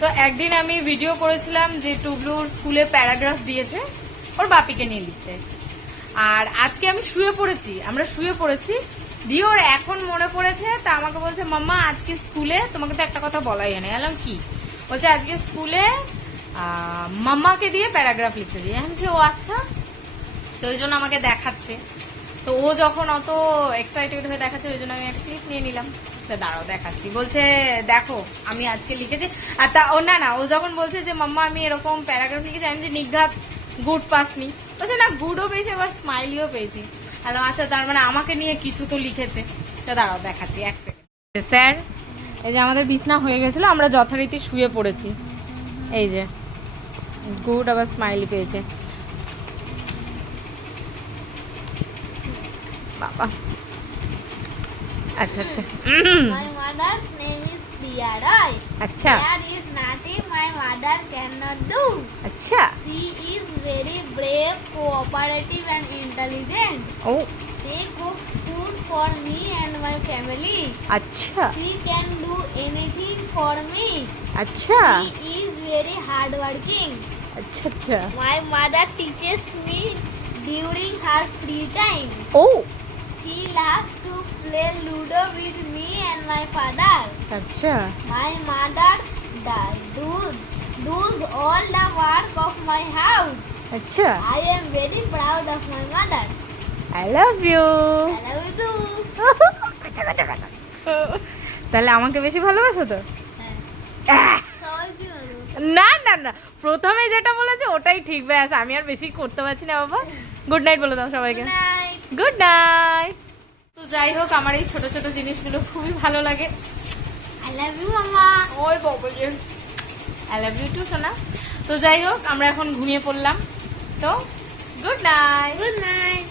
তো একদিন আমি ভিডিও করেছিলাম যে টুবলুর স্কুলে প্যারাগ্রাফ দিয়েছে ওর বাপিকে নিয়ে লিখতে, আর আজকে আমি আমরা শুয়ে পড়েছি দিয়ে ওর এখন মনে পড়েছে, তা আমাকে বলছে মাম্মা আজকে স্কুলে তোমাকে তো একটা কথা বলাই হয় না। এলাম কি বলছে, আজকে স্কুলে মাম্মাকে দিয়ে প্যারাগ্রাফ লিখতে দিয়ে। আমি বলছি ও আচ্ছা, তো ওই জন্য আমাকে দেখাচ্ছে। তো ও যখন অত এক্সাইটেড হয়ে দেখাচ্ছে ওই জন্য আমি একটা ক্লিপ নিয়ে নিলাম। দাঁড়াও দেখাচ্ছি। বলছে দেখো আমি আজকে লিখেছি। আর তা ও না ও যখন বলছে যে মাম্মা আমি এরকম প্যারাগ্রাফ লিখেছি, আমি যে নিঘাত গুড পাসনি, বলছে না গুডও পেয়েছি আবার স্মাইলিও পেয়েছি। হ্যালো আচ্ছা, তার মানে আমাকে নিয়ে কিছু তো লিখেছে। দাঁড়াও দেখাচ্ছি এক সেকেন্ড। স্যার এই যে আমাদের বিছনা হয়ে গেছিল, আমরা যথারীতি শুয়ে পড়েছি। এই যে গুড আবার স্মাইলি পেয়েছে। বাবা আচ্ছা আচ্ছা। My mother's name is Priya Roy. আচ্ছা There is nothing my mother cannot do. আচ্ছা She is very brave, cooperative and intelligent. O She cooks food for me and my family. আচ্ছা She can do anything for me. আচ্ছা She is very hardworking. আচ্ছা আচ্ছা My mother teaches me during her free time. ও She loves to play Ludo with me and my father. আচ্ছা My mother does all the work of my house. আচ্ছা I am very proud of my mother. I love you. I love you too. তাহলে আমাকে বেশি ভালোবাসো তো? আহ! সবাই কি বলবো? না না না, প্রথমে যেটা বলেছে ওটাই ঠিক। ব্যাস আমি আর বেশি করতে পারছি না বাবা। গুড নাইট বলে দাও সবাইকে। Good night. Good night. তো যাই হোক, আমার এই ছোট ছোট জিনিসগুলো খুবই ভালো লাগে। I love you, mama. ওই বাবা আই লাভ ইউ টু সোনা। তো যাই হোক, আমরা এখন ঘুমিয়ে পড়লাম। তো গুড নাইট। Good night.